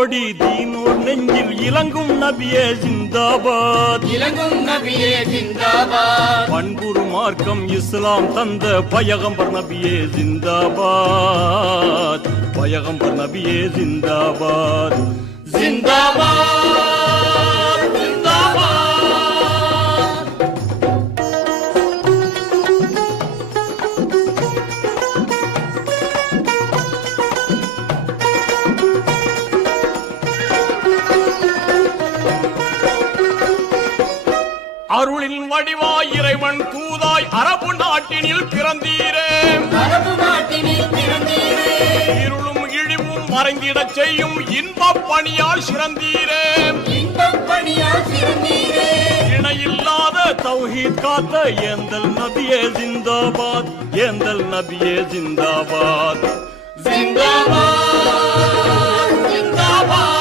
கோடி தீனோர் நெஞ்சில் இலங்கும் நபியே ஜிந்தாபாத், இலங்கும் நபியே ஜிந்தாபாத். பண்புரு மார்க்கம் இஸ்லாம் தந்த பயகம்பர் நபியே ஜிந்தாபாத், பயகம்பர் நபியே ஜிந்தாபாத், ஜிந்தாபாத் ஜிந்தாபாத். அருளின் வடிவாய் இறைவன் தூதாய் அரபு நாட்டினில் பிறந்தீரே, அரபு நாட்டினில் பிறந்தீரே. இருளும் இழிவும் மறைந்திடச் செய்யும் இன்பப் பணியால் சிறந்தீரே, இன்பப் பணியால் சிறந்தீரே. இணையில்லாத தௌஹீத் காத்த ஏந்தல் நபியே ஜிந்தாபாத், ஏந்தல் நபியே ஜிந்தாபாத், ஜிந்தாபாத் ஜிந்தாபாத்.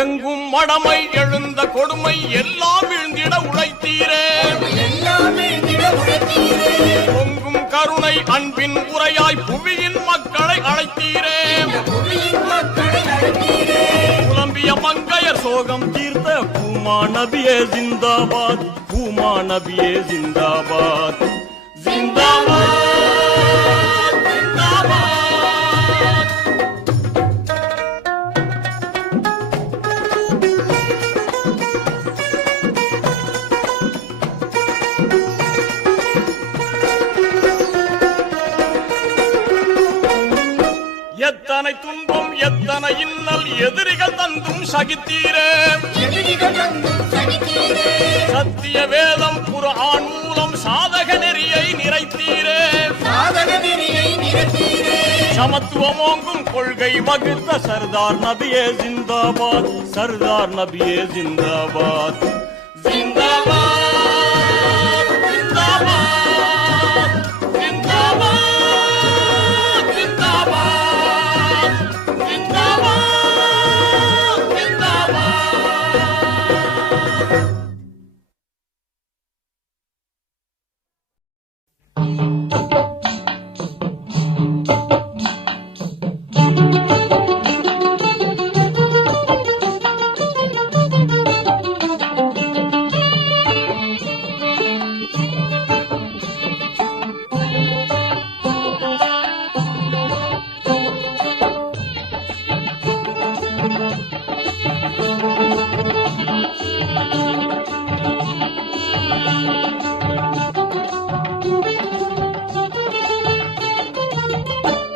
எங்கும் மடமை எழுந்த கொடுமை எல்லாம் வீழ்ந்திட உழைத்தீரே, எல்லாமே திட உழைத்தீரே. பொங்கும் கருணை அன்பின் உரையாய் புவியின் மக்களை அழைத்தீரே, புவியின் மக்களை அழைத்தீரே. புலம்பிய மங்கையர் சோகம் தீர்த்த பூமா நபியே ஜிந்தாபாத், பூமா நபியே ஜிந்தாபாத், ஜிந்தாபாத் ஜிந்தாபாத். எத்தனை துன்பம் எத்தனை இன்னல் எதிரிகள் தந்தும் சகித்தீரே, எதிரிகள் தந்தும் சகித்தீரே. சத்திய வேதம் குர்ஆன் மூலம் சாதக நெறியை நிறைத்தீரே, சாதக நெறியை நிறுத்தீரே. சமத்துவமோங்கும் கொள்கை வகுத்த சர்தார் நபியே ஜிந்தாபாத், சர்தார் நபியே ஜிந்தாபாத், ஜிந்தாபாத் ஜிந்தாபாத் ஜிந்தாபாத் ஜிந்தாபாத் ஜிந்தாபாத் ஜிந்தாபாத்.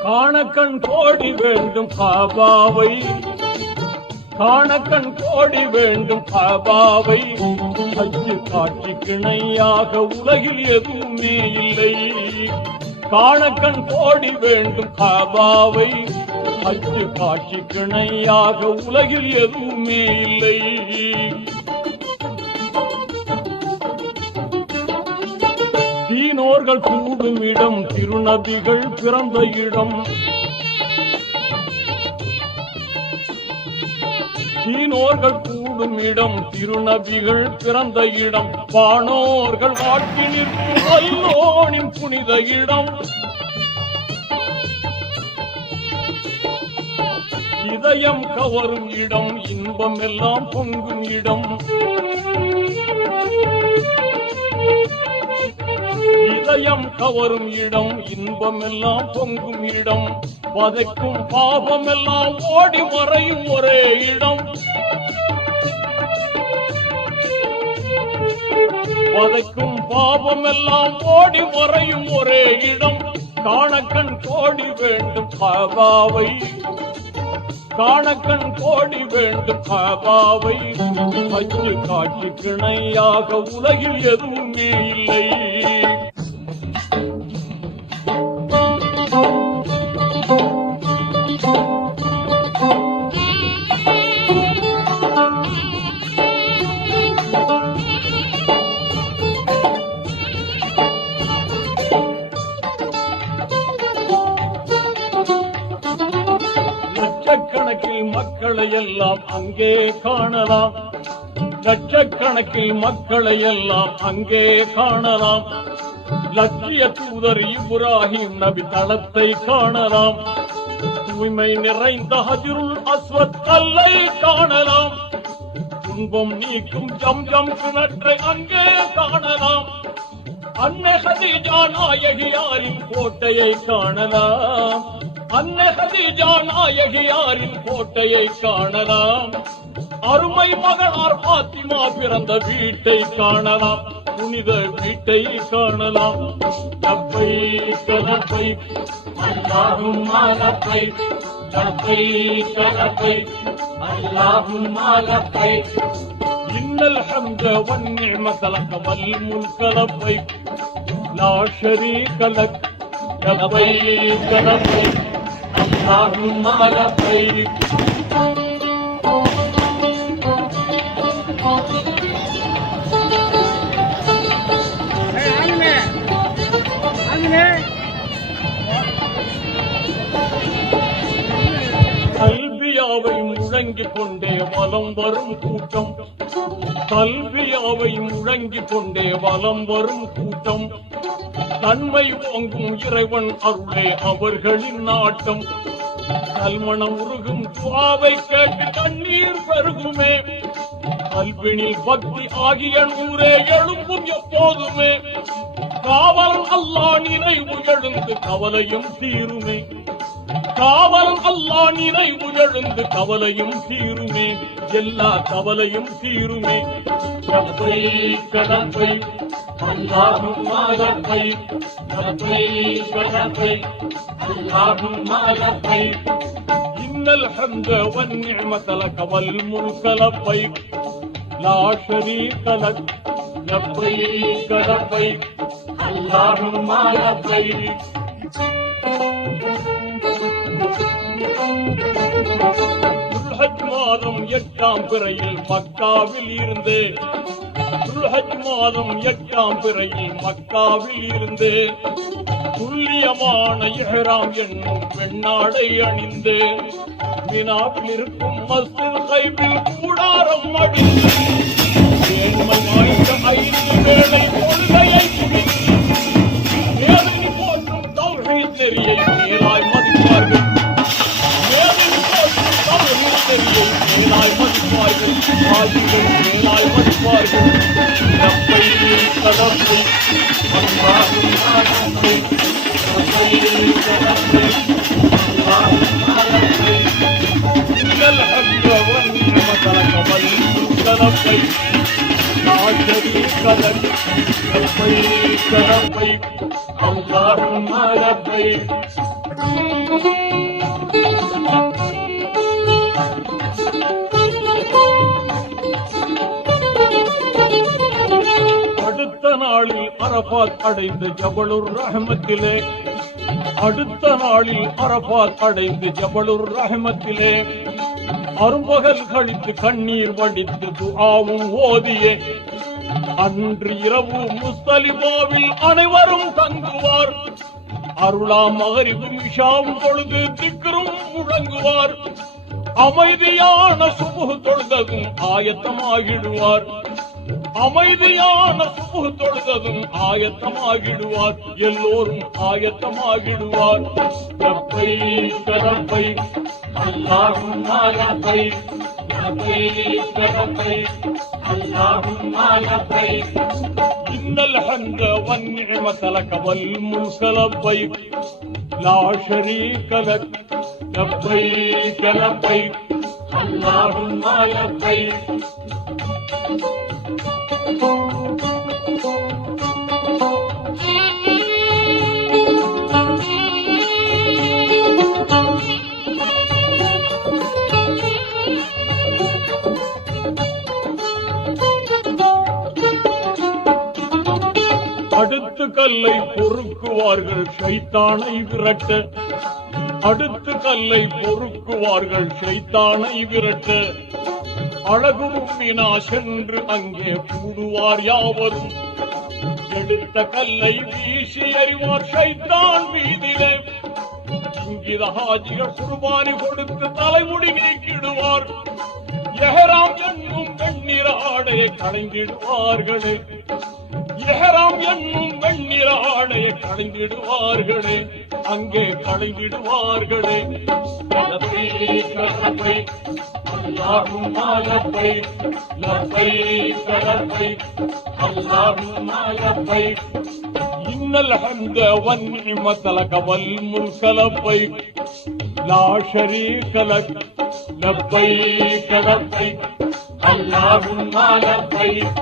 காணக்கண் கோடி வேண்டும் காபாவை, காணக்கண் கோடி வேண்டும் காபாவை, ஹஜ்ஜு காட்சி கிணையாக உலகில் எதுவுமே இல்லை. காணக்கண் கோடி வேண்டும் காபாவை, ஹஜ்ஜு காட்சி கிணையாக உலகில் எதுவுமே இல்லை. தீனோர்கள் கூடும் இடம் திருநபிகள் பிறந்த இடம், தீனோர்கள் கூடும் இடம் திருநபிகள் பிறந்த இடம், வானோர்கள் வாழ்க்கை நிற்கும் ஐயோனின் புனித இடம், இதயம் கவரும் இடம், இன்பம் எல்லாம் பொங்கும் இடம், இதயம் கவரும் இடம், இன்பம் எல்லாம் பொங்கும் இடம், வதைக்கும் பாபம் எல்லாம் ஓடி மறையும் ஒரே இடம், வதைக்கும் பாபம் எல்லாம் ஓடி மறையும் ஒரே இடம். காணக்கண் கோடி வேண்டும் காபாவை, காணக்கண் கோடி வேண்டும் காபாவை, ஹஜ்ஜு காட்சி கிணையாக உலகில் எதுவுமே இல்லை. லட்சக்கணக்கில் மக்களை எல்லாம் அங்கே காணலாம். லட்சக்கணக்கில் மக்களை எல்லாம் அங்கே காணலாம். லட்சிய தூதர் இப்ராஹிம் நபி தளத்தை காணலாம். தூய்மை நிறைந்த ஹஜ்ருல் அஸ்வத் கல்லை காணலாம். துன்பம் நீக்கும் ஜம்ஜம் கிணற்றை அங்கே காணலாம். அன்னை ஹதீஜா நாயகியாரின் கோட்டையை காணலாம். அன்னை ஹதீஜா நாயகியாரின் கோட்டையை காணலாம். அருமை மகளார் பாத்திமா பிறந்த வீட்டை காணலாம். புனித வீட்டை காணலாம். லப்பைக் லப்பைக் அல்லாஹும்ம லப்பைக் லப்பைக் லப்பைக் அல்லாஹும்ம லப்பைக் இன்னல் ஹம்த வன்னிஅமத லக வல் முல்க லப்பைக் லா ஷரீக லக் லப்பைக் லப்பைக் அல்லாஹும்ம லப்பைக் கல்வியாவை முழங்கிக் கொண்டே வலம் வரும் கூட்டம். கல்வியாவை முழங்கிக் கொண்டே வலம் வரும் கூட்டம். தன்மை ஓங்கும் இறைவன் அருளே அவர்களின் நாட்டம். கல்மணம் உருகும் துஆவை கேட்டு கண்ணீர் பெருகுமே. கல்வினில் பக்தி ஆகிய நூறே எழும்பும் எப்போதுமே. காவலன் அல்லாஹ் நினைவு எழுந்து கவலையும் தீருமே. காவலன் அல்லாஹ் நினைவு எழுந்து கவலையும் தீருமே. எல்லா கவலையும் தீருமே. லப்பைக் லப்பைக் அல்லாஹும்ம லப்பைக் லப்பைக் லப்பைக் அல்லாஹும்ம லப்பைக் இன்னல் ஹம்த வன்னிஅமத லக வல் முல்க லப்பைக் லா ஷரீக லக் லப்பைக் லப்பைக் அல்லாஹும்ம லப்பைக் துல்ஹஜ் மாதம் 8ஆம் பிறையில் மக்காவில் இருந்து துல்ஹஜ் மாதம் 8ஆம் பிறையில் மக்காவில் இருந்து துல்லியமான இஹ்ராம் என்னும் பெண்ணாடை அணிந்து மினாவில் இருக்கும் மஸ்ஜித் கைபில் கூடாரம் அடிந்து ஏழ்மை வாய்ந்த 5 வேளை கொள்கையை புரிந்து வேதனை போற்றும் தௌஹீத் நெறியை மேலாய் மதிப்பார்கள். வேதனை போற்றும் தௌஹீத் நெறியை மேலாய் மதிப்பார்கள். ஆஜிகள் மேலாய் மதிப்பார்கள். லப்பைக் லப்பைக் அல்லாஹும்ம லப்பைக் லப்பைக் லப்பைக் அல்லாஹும்ம லப்பைக் இன்னல் ஹம்த வன்னிஅமத லக வல் முல்க லப்பைக் லா ஷரீக லக் லப்பைக் லப்பைக் அல்லாஹும்ம லப்பைக் அடுத்த நாளில் அரபாத் அடைந்து ஜபலுர் ரஹ்மத்திலே அடுத்த நாளில் அரபாத் அடைந்து ஜபலுர் ரஹ்மத்திலே அரும்பகல் கழித்து கண்ணீர் வடித்து துஆவும் ஓதியே அன்று இரவு முஸ்தலிஃபாவில் அனைவரும் தங்குவார். அருளா மகரிபும் இஷாவும் தொழுது திக்ரும் முழங்குவார். அமைதியான சுபுஹ் தொழுததும் ஆயத்தமாகிடுவார். அமைதியான சுபுஹ் தொழுததும் ஆயத்தமாகிடுவார். எல்லோரும் ஆயத்தமாகிடுவார். லப்பைக் லப்பைக் அல்லாஹும்ம லப்பைக் லப்பைக் லப்பைக் அல்லாஹும்ம லப்பைக் இன்னல் ஹம்த வன்னிஅமத லக வல் முல்க லப்பைக் லா ஷரீக லக் லப்பைக் லப்பைக் அல்லாஹும்ம லப்பைக் அடுத்து கல்லை பொறுக்குவார்கள் ஷைத்தானை விரட்ட. அடுத்து கல்லை பொறுக்குவார்கள் ஷைத்தானை விரட்ட. அழகும் மினா சென்று அங்கே கூடுவார் யாவரும். எடுத்த கல்லை வீசி எறிவார் ஷைத்தான் மீதிலே. இங்கித ஹாஜிகள் குர்பானி கொடுத்து தலைமுடி நீக்கிடுவார். எஹராம் என்னும் வெண்ணிற ஆடையை களைந்திடுவார்களே, எஹராம் என்னும் வெண்ணிற ஆடையை களைந்திடுவார்களே, அங்கே களைந்திடுவார்களே. அல்லாஹும்ம லப்பைக் லப்பைக் லப்பைக் அல்லாஹும்ம லப்பைக் இன்னல் ஹம்த வன்னிமத லக வல் முல்க லப்பைக் லா ஷரீக லக் லப்பைக் லப்பைக் அல்லாஹும்ம லப்பைக்.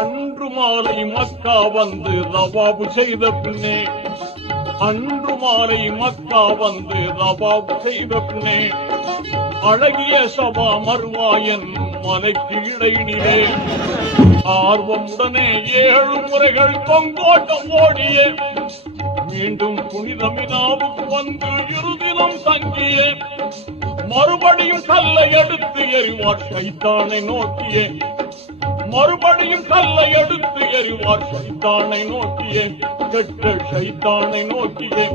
அன்று மாலை மக்கா வந்து தவாபு செய்த பின்னே, அன்று மாலை மக்கா வந்து தவாபு செய்த பின்னே, அழகிய சபா மர்வா என்னும் மலைக்கு இடையினிலே ஆர்வமுடனே 7 முறைகள் கொங்கோட்டம் ஓடிய, மீண்டும் புனித மினாவுக்கு வந்து இருதினம் தங்கிய, மறுபடியும் கல்லை எடுத்து எறிவார் ஷைத்தானை நோக்கியே, மறுபடியும் கல்லை எடுத்து எறிவார் ஷைத்தானை நோக்கியே, கெட்ட ஷைத்தானை நோக்கியே.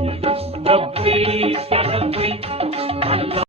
லப்பைக் லப்பைக்